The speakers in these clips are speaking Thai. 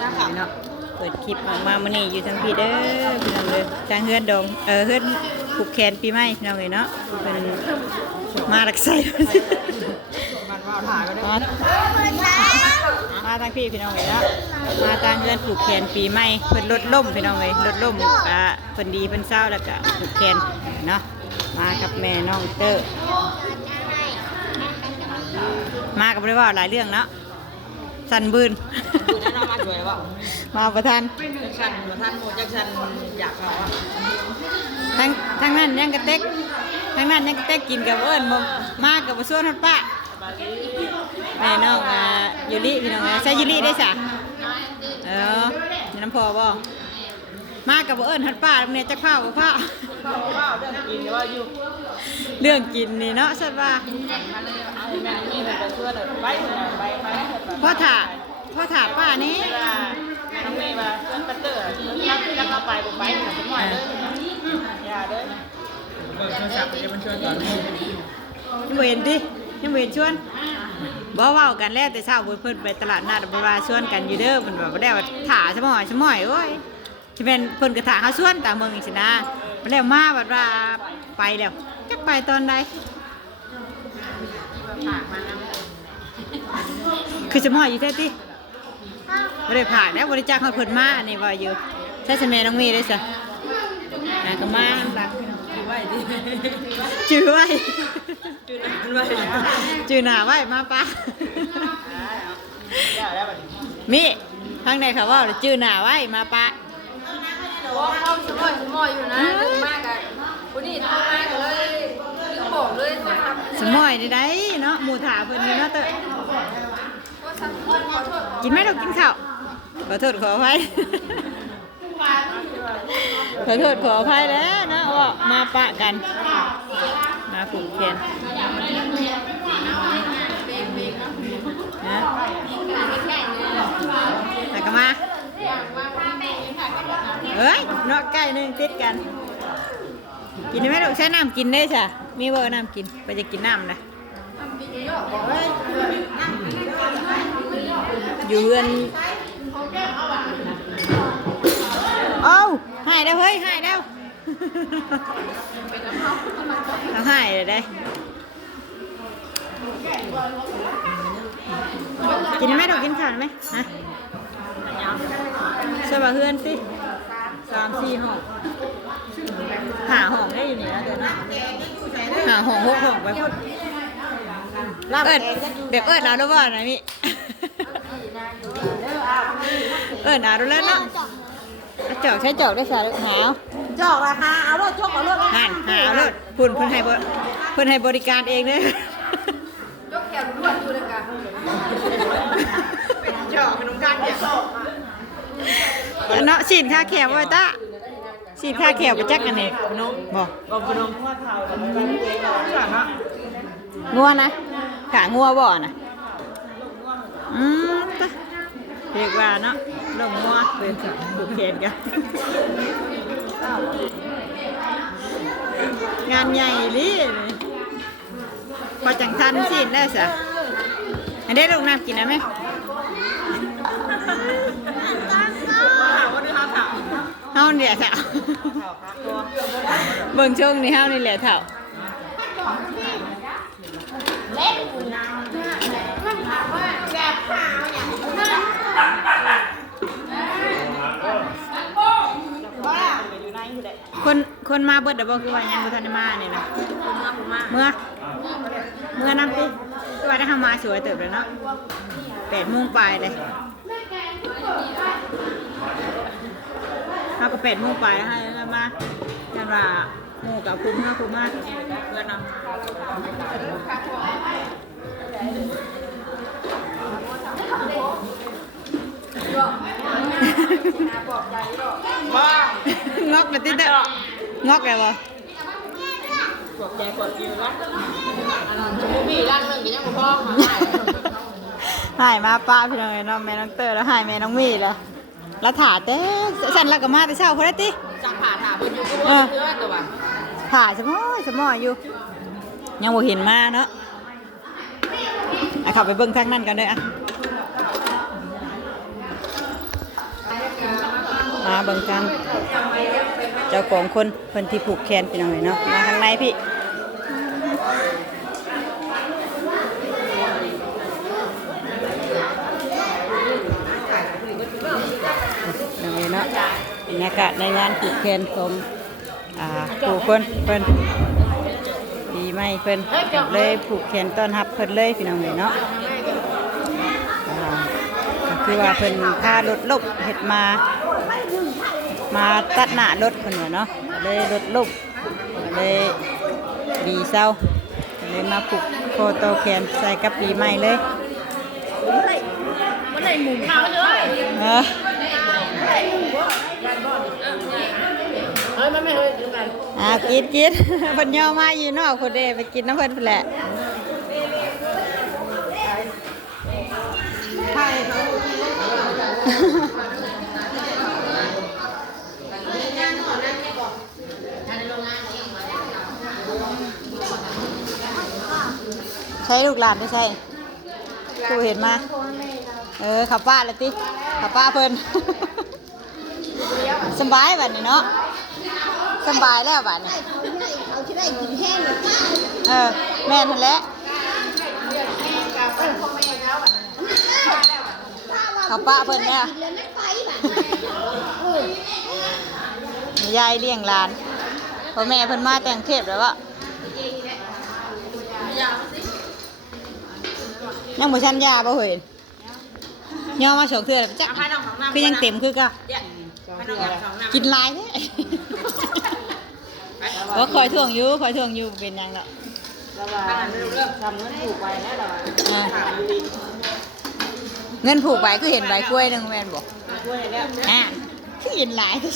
เนาะเปิดคลิปออกมามื้อนี้อยู่ทางพี่เด้อพี่น้องเด้อทางเฮือนดงเฮือนผูกแขนปีใหม่พี่น้องเอ้ยเนาะเป็นมาลักไส้มาทางพี่พี่น้องเอ้ยเนาะมาทางเฮือนผูกแขนปีใหม่เพิ่นลดล่มพี่น้องเอ้ยลดล่มก็เพิ่นดีเพิ่นเศร้าแล้วก็ผูกแขนเนาะมากับแม่น้องเตอร์มากับบ่ได้ว่าหลายเรื่องเนาะสันบืนมาช่วยว่ามาประทานจักประทานหมดจักชันอยากเขาอะทางนั้นยังกระเต็กทางนั้นยังกระเต็กกินกับเอิญมากับส่วนฮอดป้าแม่น้องยูริพี่น้องใช่ยูริได้สะน้ำพอบ่มากับเอิญฮอดป้าเนี่ยจะข้าวกับข้าวเรื่องกินว่าอยู่เรื่องกินนี่เนาะใช่ป่ะพ่อถาป้านี่น้องเมย์มาเพื่อนปัตเตอร์แล้วก็ไปบุกไปสมัยเลยอย่าเลยโทรศัพท์จะมันชวนก่อนยังเห็นดิยังเห็นชวนบ่เว้ากันแล้วแต่เช้าเพิ่นไปตลาดนัดบ่ว่าชวนกันอยู่เด้อเพิ่นว่าบ่ได้ว่าถ่าสมอยโอ้ยสิแม่นเพิ่นก็ถ่าเฮาชวนตามเมืองอีกสินะบ่แล้วมาบัดว่าไปแล้วจักไปตอนใดคือสมอยอยู่แท้ติบ่ได้ผ่านแล้วบ่ได้จ้างเฮาเพิ่นมาอันนี้ว่าอยู่ใช่แม่น้องมีได้ซะก็มาหลังจื้อไว้จื้อหน้าไว้มาปะมิทางไหนเขาว่าจื้อหน้าไว้มาปะเขาสมอยอยู่นะมากอะวันนี้ทำมากเลยยิ่งบอกเลยสมอยได้เนาะหมูถาเพิ่นนี่เนาะเตอกินไหมเรากินข้าวขอโทษขออภัยขอโทษขออภัยแล้วนะว่ามาปะกันมาผูกแขนนะแต่ก็มาเฮ้ยเนาะใกล้นึงติดกันกินได้ไหมลูกใช้น้ำกินได้จ้ะมีเบอร์น้ำกินไปจะกินน้ำนะอยู่เรือนเอ้าหายแล้วเฮ้ยหายแล้วต้องหายเลยได้กินไหมเรากินข้าวไหมฮะสบายเฮือนสิ3-4 ห้องหาห้องได้อยู่นี่นะเดี๋ยวนะหาห้อง6 ห้องไปพูดแบบเอาด้วยว่านะมิเอาด้วยแล้วเนาะจอกใช้จอกได้สาลูกหาวจอกราคาเอารถจกเอารถหาวรถเพิ่นให้บริการเองเลยยกแขนรวดอยู่เลยกันเป็นจอกเป็นองค์การเนี่ยเนาะสินค่าแขวไว้ตาสินค่าแขวไปจักกันนี่นมบอกพนมว่าเท้าแล้วงัวนะขางัวบ่อนะเรียกว่าเนาะลงงัวเป็นผูกแขนกันงานใหญ่ลิพอจังทันสิได้สะอันนี้ลูกน้ำกินนะไหมเฮาเนี่ยเถาเบิ่งช่วงนี้เฮานี่แหละเถาคนมาเบิดเดี๋ยวบอกคือว่ายังบุทันมาเนี่ยนะเมื่อน้ำปีคือว่าได้ทำมาสวยเติบเลยเนาะ8 โมงปลายเลยเขาก็8 โมงปลายให้มาจันว่าโมกับคุ้มมากเพื่อนเนาะงอกมาติดเด้องอกเลยบ่ปวดใจปวดอยู่แล้วมีร่างหนึ่งก็ยังพ่อหายมาป้าพี่น้องน้องแม่น้องเตอร์แล้วหายแม่น้องมีแล้วถาเต้สันแล้วก็มาแต่เช้าพอได้ติจังผ่าถาเพิ่นอยู่ก็บ่เชื่อตัวว่าผ่าสมออยู่ยังบ่เห็นมาเนาะเข้าไปเบิ่งทางนั้นกันเด้อ มาเบิ่งทางเจ้าของคนเพิ่นที่ผูกแขนพี่น้องเนาะมาข้างในพี่น้องเนาะบรรยากาศในงานผูกแขนของผู้คนเพิ่นปีใหม่เพิ่นเลยผูกแขนต้อนรับเพิ่นเลยพี่น้องเนาะก็คือว่าเพิ่นพารถลบเฮ็ดมาตัดหน้ารถเพิ่นว่าเนาะเลยรถลบเลยดีเศร้าเลยมาผูกคอต่อแขนใส่กับปีใหม่เลยมันได้หมุนข้าวเลยเฮ้ยมันไม่เฮ้ยยังไงกิน เพิ่นย่อมาอยู่นอกคนเด้ไปกินน้ำเพิ่นแหละใช้ลูกหลานไม่ใช่กูเห็นมาขับป้าเลยติขับป้าเพิ่น สบายแบบนี้เนาะสบายแล้วแบบนี้เขาที่ได้กินแห้งเลยแม่ทันแล้วขับป้าเพิ่นเนี่ยยายเลี้ยงหลานพอแม่เพิ่นมาแต่งเทพแล้ววะยังบ่ชันยาบ่เห็นย่อมาสองเทื่อแล้วจ้ะคือยังเต็มคือก็กินลายเนี่ยว่าคอยถ่วงอยู่เป็นยังเนาะทำเงินผูกไว้แล้วเงินผูกไว้คือเห็นใบกล้วยนึงแม่นบอกกล้วยแล้วคือกินลายแท้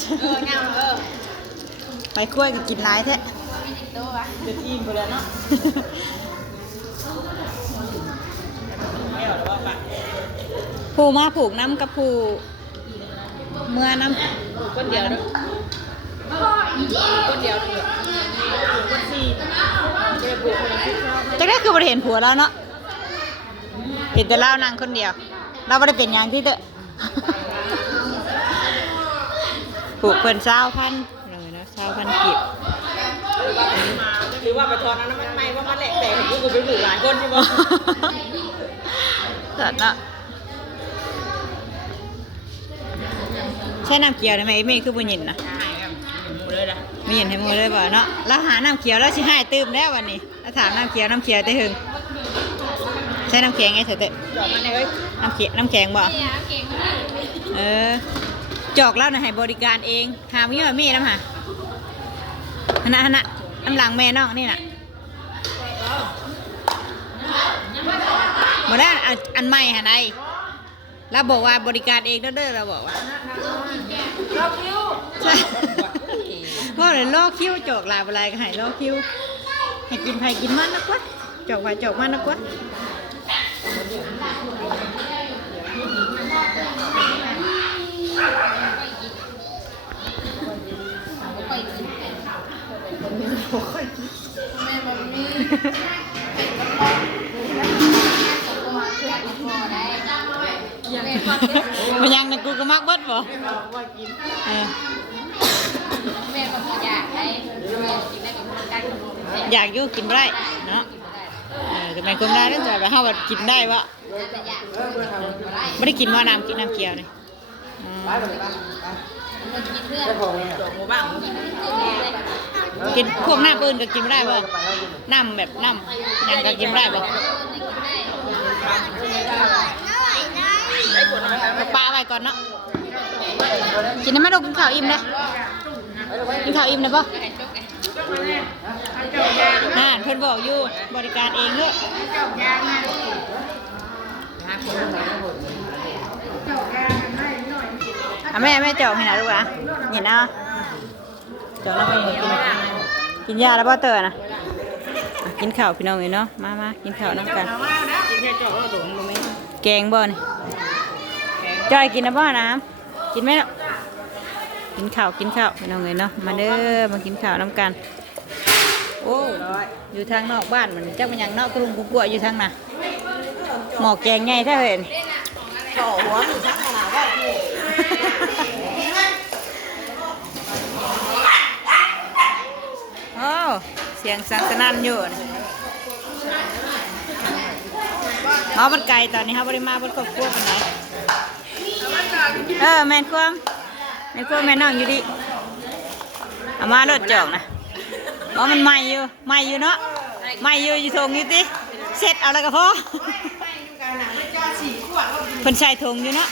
ใบกล้วยก็กินลายแท้จะอิ่มไปแล้วเนาะผูมาผูกน้ำกับผูเมื่อน้ำคนเดียวคนเดียวคนสี่จะได้คือบ่ได้เห็นผัวแล้วเนาะเห็นแต่เล่านางคนเดียวเราไม่ได้เป็นอย่างที่เด้อผูกเพิ่น20,000เลยนะ20,000กีบหรือว่าไปทอนนั้นไม่ว่ามันแหลกแต่ผมก็ไปผูกหลายคนใช่ไหมสัตว์ละใช่น้ำเขียวได้ไหมไม่คือบุญยินนะไม่ยินให้มือเลยบ่เนาะแล้วหาน้ำเขียวแล้วสิให้ตื่มแล้ววันนี้แล้วถามน้ำเขียวได้หึงใช่น้ำแข็งไงเถอะเตะน้ำแข็งบ่จอกแล้วนะให้บริการเองหาไม่ย่อยมีน้ำหาฮะน้ำหลังแม่น้องนี่น่ะบ่ได้อันใหม่หาไดเราบอกว่าบริการเองเด้อเราบอกว่าล็อกคิวใช่ก็เลยลอกคิวจอกลายอะไรก็ให้ลอกคิวให้กินไผ่กินมันนะกว่าจอกไผ่จอกมันนะกว่ามันยังในกูก็มักเบิดบ่อยากอยู่กินได้เนาะแต่แม่คนได้แล้วจะไปเข้าแบบกินได้วะไม่ได้กินว่าน้ำกินน้ำเกี๊ยวนี่กินพวกน้ำอื่นก็กินได้บ่น้ำแบบน้ำยังก็กินได้บ่ปลาไว้ก่อนเนาะกินน้ำมันดูกินข้าวอิ่มเลยกินข้าวอิ่มนะป่ะเพิ่นบอกอยู่บริการเองด้วยแม่จอกให้หน่อยลูกอ่ะเห็นเนาะจอกแล้วไปกินยาแล้วป่ะเตอร์นะกินข้าวพี่น้องเนาะมากินข้าวน้ำกันแกงบ่นี่จอยกินนะบ่น้ำกินไหมเนาะกินข้าวพี่น้องเนาะมาเด้อมากินข้าวน้ำกันโอ้อยู่ทางนอกบ้านมันเจ้ามันยังนอกกรุงกุกัวอยู่ทางน่ะหมอกแกงไงถ้าเห็น ต่อหัวหนูชักขนาดว่า เสียงสังสนั่นอยู่นะหมอบันไก่ตอนนี้ครับบริมาบนครอบครัวเป็นไงแม่นความแม่นความแม่น้องอยู่ดิเอามารถจอกนะเพราะมันใหม่อยู่เนาะใหม่อยู่ทงอยู่ติเสร็จเอาแล้วก็พอเพิ่นใส่ถุงอยู่เนาะ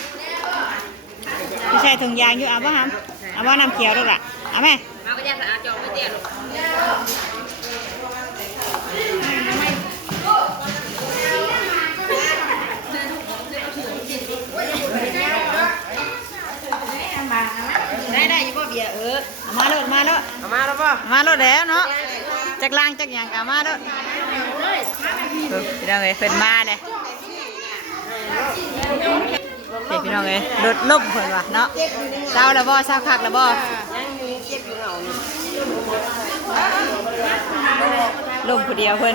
เพิ่นใส่ถุงยางอยู่เอาบ่ฮัมเอาบ่น้ำเขียวด้วยล่ะเอาไหม เอาก็จะสะอาดจองไม่เตี้ยหรอก ได้อยู่บ่เบียร์เอามาแล้ว เอามาแล้วป่ะ มาแล้วเนาะจักลางจักหยังเอามาแล้วพี่น้องเอ้ยเพิ่นมาเลยพี่น้องเอ้ยรถล่มเพิ่นว่ะเนาะเช้าแล้วบ่เช้าคักแล้วบ่ล่มผู้เดียวเพิ่น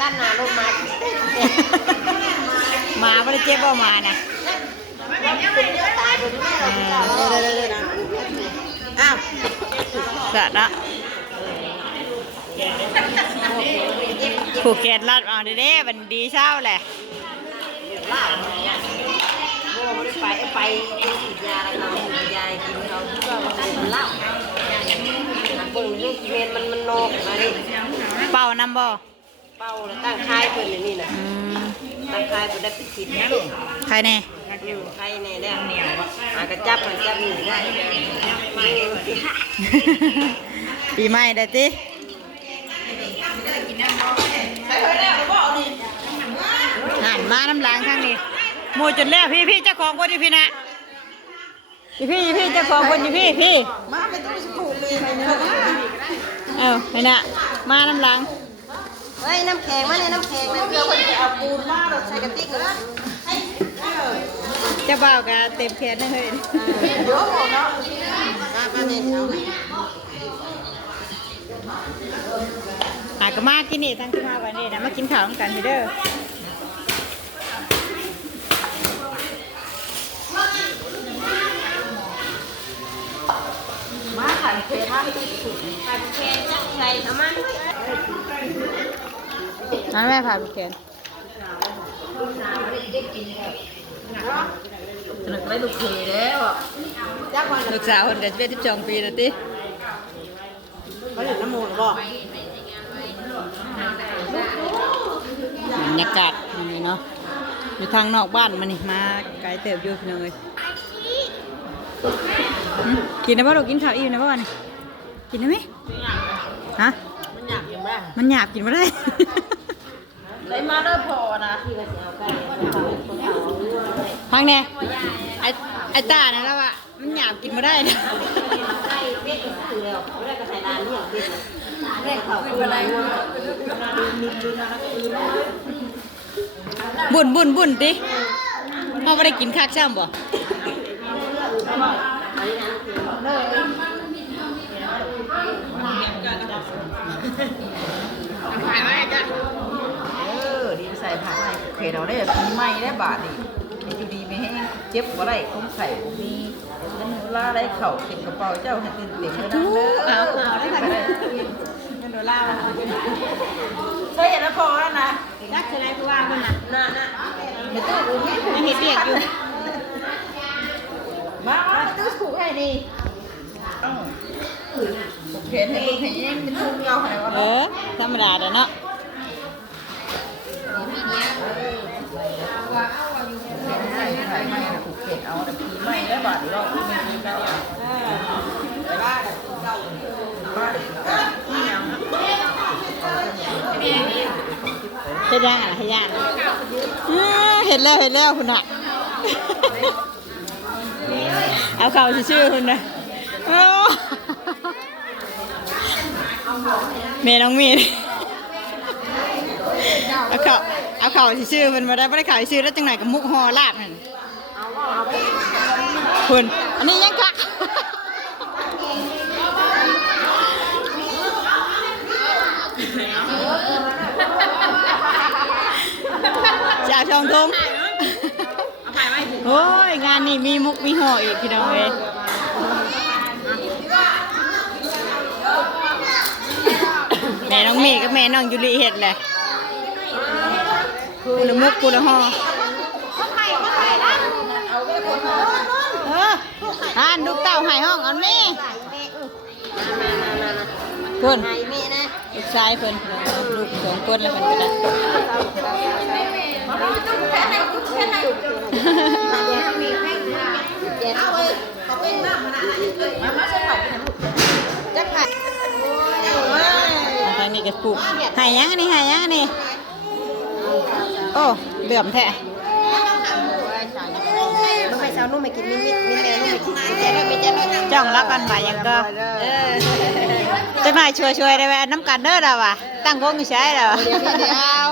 ตั้นหนาลงมา มาบ่ได้เจ็บบ่มาน่ะ อ้าว สะนะผูกแขนรัดเอาเด้ๆบันดีเช้าแหละ ไปฉีดยาอะไรเราฉีดยากินเขาที่ว่ามันเป็นเหล้าเบิ่งเรื่องเมนมันโนกมาดิ เป่านำบ่ เป้าตั้งค่ายเพิ่นนี่น่ะตั้งค่ายเพิ่นได้ไปฉีดนะลูก ใครแน่ ใครแน่ได้เหนียวกระจับมันจับหนีได้ ปีใหม่ได้ติหันมาน้ำล้างข้างนี้หมูจนแล้วพี่เจ้าของคนอยู่พี่นะพี่เจ้าของคนอยู่พี่มาไม่ต้องสกูเลยนี่นะมาน้ำล้าง เฮ้ยน้ำแข็งมาเนี่ยน้ำแข็งเลยเพื่อคนจะเอาปูนมาเราใส่กระติกเลย เจ้าบ่าวก็เต็มแขนเลยเฮ้ย เดี๋ยวหมดเนาะมาเนี่ยเอา หากมากินนี่ทั้งที่มาวันนี้นะมากินข้าวกันเด้อมาขายเคมาไม่ต้องสุดขายเคจะใส่น้ำมัน นั่นแม่พาไปแขน นึกไม่ลูกเคแล้วจักวัน ลูกสาวคนเดียวจะ12 ปีแล้วติ เขาเห็นน้ำมูลบ่ บรรยากาศนี่เนาะอยู่ทางนอกบ้านมันนี่มาไกลเติบอยู่พี่น้องเอ้ยกินได้บ่ลูกกินข้าวอิ่มได้บ่นี่กินได้ไหมฮะ มันอยากกินบ้าง มันหยาบกินบ่ได้ ได้มาเด้อพอนะที่เราจะเอาไป ฟังแน่ไอ้ตาเนี่ยแล้วว่ามันหยาบกินบ่ได้นะ ใส่เป็ดคือแล้วไม่ได้ก็ใส่ร้านนี่เป็ดแม่เขาคืออะไร บุญติเฮาบ่ได้กินคักซ้ำบ่ ดีใส่ผักอะไรเคยเราได้ปีใหม่ได้บาทนี่อยู่ดีไม่ให้เจ็บบ่ได้คงใส่มีเป็นเวลาได้เข่าเก็บกระเป๋าเจ้าให้ตื่นเต้นเด้อเอาได้ไหมเงินดอลลาร์เคยเห็นแล้วพอแล้วนะ รักอะไรผู้ว่าเพิ่นน่ะ น่ะเดี๋ยวตู้อุ้ม ยังเฮ็ดเวียกอยู่ มาตู้ถูกให้ดีเขียนให้เห็นยังเป็นตู้เงาอะไรวะ ธรรมดาเด้อเนาะ ใส่ไข่ไม่ผูกเขียนเอาแต่ปีใหม่ได้บาทเราไม่มีเจ้าบ้าเฮ็ดยังอ่ะเฮ็ดยังเฮ็ดแล้วคุณน่ะเอาเข้าชื่อคุณน่ะเมน้องมีนเอาเข่าชื่อมันมาได้ไม่ได้เข่าชื่อแล้วจังไหนกับมุกฮอลาบนั่นคุณอันนี้ยังกะจ่าช่องทงโอ้ยงานนี้มีมุกมีห่ออีกพี่น้องเอ้ย แม่น้องเมย์กับแม่น้องยูริเฮ็ดแหละกูละมุกกูละห่ออ่านลูกเต้าให้ห้องเอาแม่เพิ่นลูกชายเพิ่นลูกสองคนแล้วเพิ่นก็ได้จักไผ่ทางนี้ก็ปลูกให้ยังอันนี้ให้ยังอันนี้โอ้เหลื่อมแท้ ลูกไปเช้านุ่มไปกินมิแม่นุ่มไปกินมีเจริญ จ้องรับกันว่ายังก็จักหน่อยช่วยๆได้ไหมน้ำกันเด้อเราว่ะตั้งวงอยู่ใช่เหรอ เดี๋ยว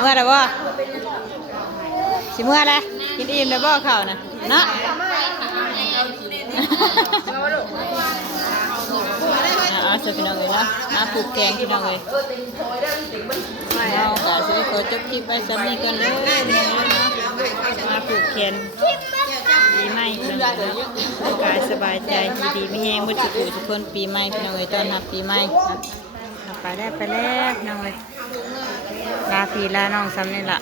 เมื่อไรบ่สิเมื่อไรกินอิ่มเลยบ่ข้าวนะเนาะเอาสิพี่น้องเลยเนาะมาปลูกแกงพี่น้องเลยเอากะสิขอจบคลิปไว้สำนี้กันเลยมาปลูกแขนปีใหม่พี่น้องเลยกายสบายใจดีๆไม่แห้งมืดสุขทุกคนปีใหม่พี่น้องเลยต้อนรับปีใหม่ไปแล้วพี่น้องเลยลาพี่ลาน้องซ้ำนี่ล่ะ